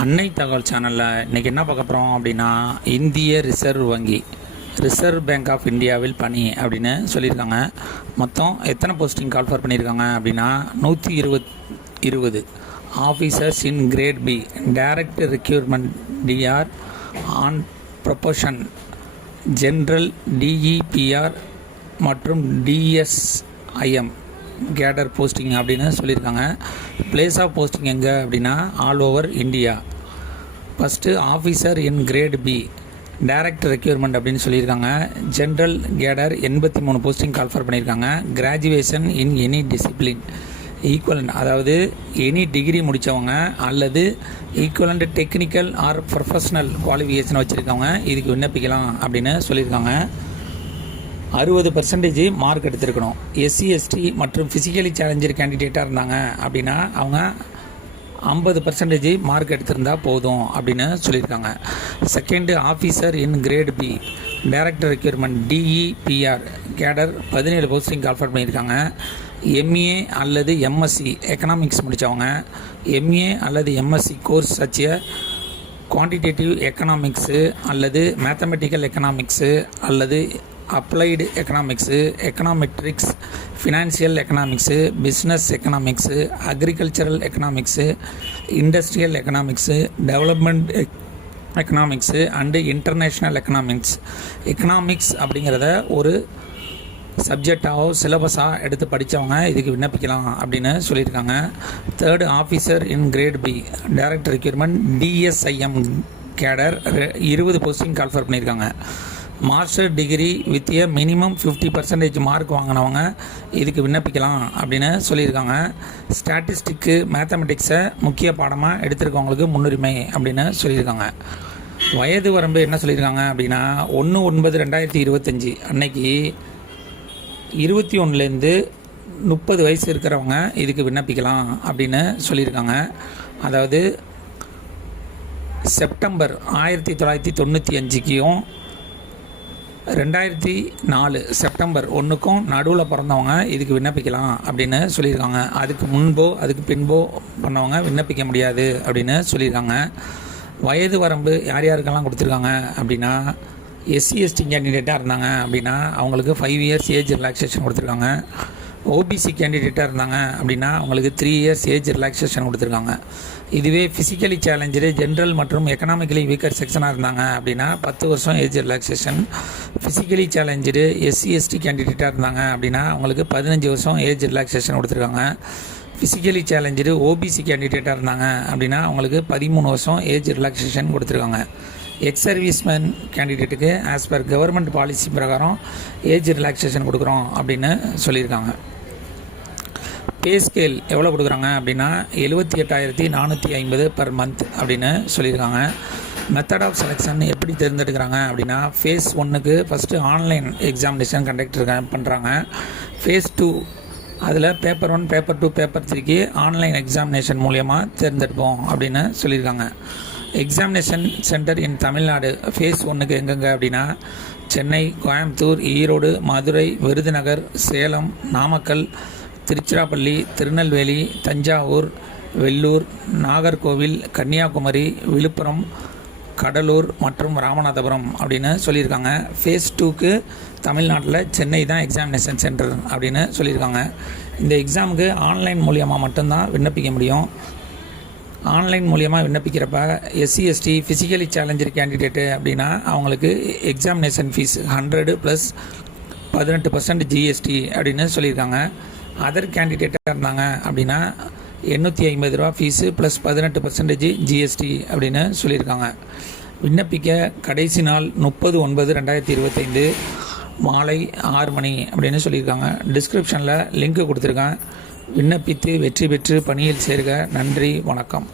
அன்னை தகவல் சேனலில் இன்றைக்கி என்ன பார்க்க போகிறோம் அப்படின்னா இந்திய ரிசர்வ் வங்கி ரிசர்வ் பேங்க் ஆஃப் இந்தியாவில் பணி அப்படின்னு சொல்லியிருக்காங்க. மொத்தம் எத்தனை போஸ்டிங் கால்ஃபர் பண்ணியிருக்காங்க அப்படின்னா நூற்றி இருபத் இருபது. Officers in grade B direct recruitment DR on probation general DEPR மற்றும் டிஎஸ்ஐஎம் கேடர் போஸ்டிங் அப்படின்னு சொல்லியிருக்காங்க. பிளேஸ் ஆஃப் போஸ்டிங் எங்கே அப்படின்னா all over India first officer in grade B direct recruitment அப்படின்னு சொல்லியிருக்காங்க. ஜென்ரல் கேடர் எண்பத்தி மூணு போஸ்டிங் கால்ஃபர் பண்ணியிருக்காங்க. Graduation in any discipline equivalent அதாவது எனி டிகிரி முடித்தவங்க அல்லது equivalent technical or professional qualification வச்சுருக்கவங்க இதுக்கு விண்ணப்பிக்கலாம் அப்படின்னு சொல்லியிருக்காங்க. அறுபது பர்சன்டேஜ் மார்க் எடுத்திருக்கணும். எஸ்சி எஸ்டி மற்றும் ஃபிசிக்கலி சேலஞ்சர் கேண்டிடேட்டாக இருந்தாங்க அப்படின்னா அவங்க ஐம்பது பர்சன்டேஜ் மார்க் எடுத்திருந்தா போதும் அப்படின்னு சொல்லியிருக்காங்க. Second officer in grade B director recruitment DEPR cadre பதினேழு போஸ்டிங் கால்ஃபர் பண்ணியிருக்காங்க. எம்ஏ அல்லது எம்எஸ்சி எக்கனாமிக்ஸ் முடித்தவங்க எம்ஏ அல்லது எம்எஸ்சி கோர்ஸ் சச்சிய குவான்டிடேட்டிவ் எக்கனாமிக்ஸு அல்லது மேத்தமெட்டிக்கல் எக்கனாமிக்ஸு அல்லது applied economics econometrics financial economics business economics agricultural economics industrial economics development economics and international economics economics அப்படிங்கிறத ஒரு சப்ஜெக்டாகவோ சிலபஸாக எடுத்து படித்தவங்க இதுக்கு விண்ணப்பிக்கலாம் அப்படின்னு சொல்லியிருக்காங்க. Third officer in grade B director recruitment DSIM cadre இருபது போஸ்டிங் கால்ஃபர் பண்ணியிருக்காங்க. Master degree with a minimum fifty percentage mark வாங்கினவங்க இதுக்கு விண்ணப்பிக்கலாம் அப்படின்னு சொல்லியிருக்காங்க. ஸ்டாட்டிஸ்டிக்கு மேத்தமெட்டிக்ஸை முக்கிய பாடமாக எடுத்திருக்கவங்களுக்கு முன்னுரிமை அப்படின்னு சொல்லியிருக்காங்க. வயது வரம்பு என்ன சொல்லியிருக்காங்க அப்படின்னா ஒன்று ஒன்பது ரெண்டாயிரத்தி இருபத்தஞ்சி அன்னைக்கு இருபத்தி ஒன்றுலேருந்து முப்பது வயசு இருக்கிறவங்க இதுக்கு விண்ணப்பிக்கலாம் அப்படின்னு சொல்லியிருக்காங்க. அதாவது செப்டம்பர் ஆயிரத்தி தொள்ளாயிரத்தி தொண்ணூற்றி அஞ்சுக்கும் ரெண்டாயிரத்தி நாலு செப்டம்பர் ஒன்றுக்கும் நடுவில் பிறந்தவங்க இதுக்கு விண்ணப்பிக்கலாம் அப்படின்னு சொல்லியிருக்காங்க. அதுக்கு முன்போ அதுக்கு பின்போ பண்ணவங்க விண்ணப்பிக்க முடியாது அப்படின்னு சொல்லியிருக்காங்க. வயது வரம்பு யார் யாருக்கெல்லாம் கொடுத்துருக்காங்க அப்படின்னா எஸ்சி எஸ்டி கேண்டிடேட்டாக இருந்தாங்க அப்படின்னா அவங்களுக்கு ஃபைவ் இயர்ஸ் ஏஜ் ரிலாக்ஸேஷன் கொடுத்துருக்காங்க. ஓபிசி கேண்டிடேட்டாக இருந்தாங்க அப்படின்னா அவங்களுக்கு த்ரீ இயர்ஸ் ஏஜ் ரிலாக்ஸேஷன் கொடுத்துருக்காங்க. இதுவே ஃபிசிக்கலி சேலஞ்சரு ஜென்ரல் மற்றும் எக்கனாமிக்கலி வீக்கர் செக்ஷனாக இருந்தாங்க அப்படின்னா பத்து வருஷம் age relaxation physically challenger SC ST கேண்டிடேட்டாக இருந்தாங்க அப்படின்னா அவங்களுக்கு பதினஞ்சு வருஷம் ஏஜ் ரிலாக்ஸேஷன் கொடுத்துருக்காங்க. ஃபிசிக்கலி சேலஞ்சு ஓபிசி கேண்டிடேட்டாக இருந்தாங்க அப்படின்னா அவங்களுக்கு பதிமூணு வருஷம் ஏஜ் ரிலாக்ஸேஷன் கொடுத்துருக்காங்க. எக்ஸ் சர்வீஸ்மேன் கேண்டிடேட்டுக்கு ஆஸ் பர் கவர்மெண்ட் பாலிசி பிரகாரம் ஏஜ் ரிலாக்ஸேஷன் கொடுக்குறோம் அப்படின்னு சொல்லியிருக்காங்க. பே ஸ்கேல் எவ்வளோ கொடுக்குறாங்க அப்படின்னா எழுபத்தி எட்டாயிரத்தி நானூற்றி ஐம்பது பர் மந்த் அப்படின்னு சொல்லியிருக்காங்க. மெத்தட் ஆஃப் செலெக்ஷன் எப்படி தேர்ந்தெடுக்கிறாங்க அப்படின்னா ஃபேஸ் ஒன்றுக்கு ஃபஸ்ட்டு ஆன்லைன் எக்ஸாமினேஷன் கண்டக்ட் பண்ணுறாங்க ஃபேஸ் டூ அதில் paper one paper two paper த்ரீக்கு ஆன்லைன் எக்ஸாமினேஷன் மூலியமாக தேர்ந்தெடுப்போம் அப்படின்னு சொல்லியிருக்காங்க. Examination centre in Tamil Nadu phase ஒன்றுக்கு எங்கெங்க அப்படின்னா சென்னை கோயம்புத்தூர் ஈரோடு மதுரை விருதுநகர் சேலம் நாமக்கல் திருச்சிராப்பள்ளி திருநெல்வேலி தஞ்சாவூர் வெள்ளூர் நாகர்கோவில் கன்னியாகுமரி விழுப்புரம் கடலூர் மற்றும் ராமநாதபுரம் அப்படின்னு சொல்லியிருக்காங்க. ஃபேஸ் டூக்கு தமிழ்நாட்டில் சென்னை தான் எக்ஸாமினேஷன் சென்டர் அப்படின்னு சொல்லியிருக்காங்க. இந்த எக்ஸாமுக்கு ஆன்லைன் மூலியமாக மட்டும்தான் விண்ணப்பிக்க முடியும். ஆன்லைன் மூலியமாக விண்ணப்பிக்கிறப்ப SC ST physically challenger candidate அப்படின்னா அவங்களுக்கு எக்ஸாமினேஷன் ஃபீஸ் ஹண்ட்ரடு ப்ளஸ் பதினெட்டு பர்சன்ட் ஜிஎஸ்டி அப்படின்னு சொல்லியிருக்காங்க. அதர் கேண்டிடேட்டாக இருந்தாங்க அப்படின்னா எண்ணூற்றி ஐம்பது ரூபா ஃபீஸு ப்ளஸ் பதினெட்டு பர்சன்டேஜ் ஜிஎஸ்டி அப்படின்னு சொல்லியிருக்காங்க. விண்ணப்பிக்க கடைசி நாள் முப்பது ஒன்பது ரெண்டாயிரத்தி இருபத்தைந்து மாலை ஆறு மணி அப்படின்னு சொல்லியிருக்காங்க. டிஸ்கிரிப்ஷனில் லிங்க் கொடுத்துருக்கேன். விண்ணப்பித்து வெற்றி பெற்று பணியில் சேர்க. நன்றி வணக்கம்.